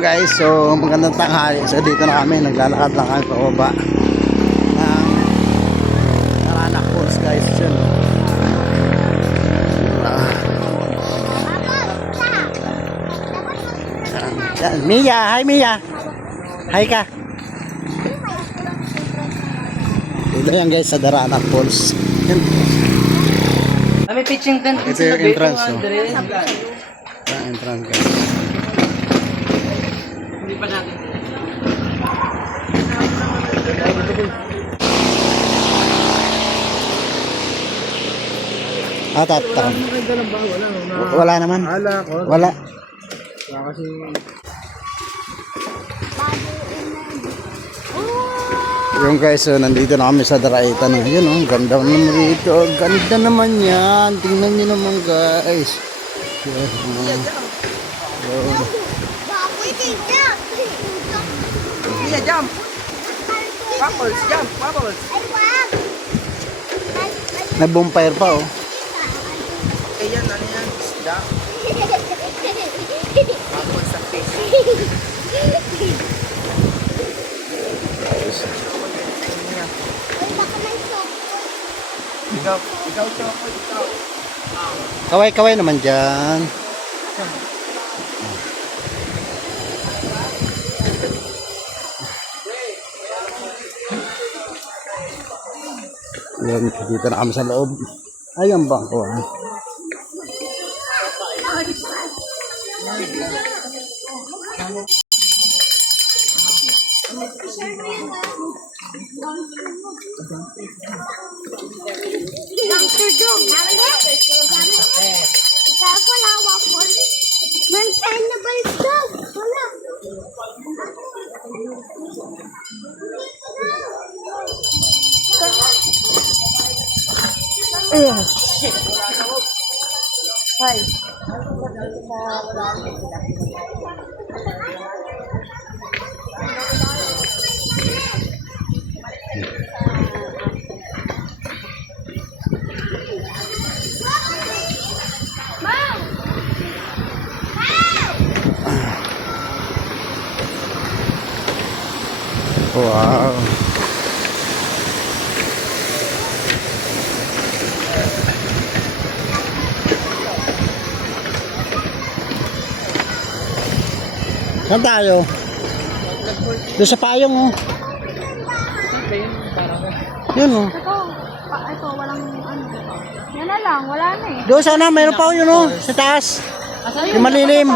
Guys, so magandang tanghali. So dito na kami, naglalakad lang kami pababa ng Naranak Falls, guys. Yun. Yan. Mia, hi Mia. Hi ka. Dito yan guys sa Naranak Falls. Yan. May pitching tent. Ito yung entrance. So. Yung entrance guys. Hindi pa natin. Tatak. Wala naman. Wala. Kasi Yung guys, so, nandito na kami sa Daraitan. Yun, oh, ganda naman dito. Ganda naman yan. Tingnan nyo naman guys. Yes, Mia, jump! Bubbles, jump! Bubbles! may bonfire pa oh. Okay yan, ano yan? Isda. Bubbles sa face. Ikaw, ikaw. Kaway-kaway naman dyan. Yan, dito na kami sa loob. Ayan bangko ah. Dr. Dong, ikaw wala ako. Maintain na ba yung dog? Wala. Ayan. Hi. Wow. Saan tayo? Doon sa payong oh. Yun oh. Ito, walang ano. Yan na lang, wala na eh. Doon sana, mayroon pa oh, yun oh. Sa taas. Yung malilim.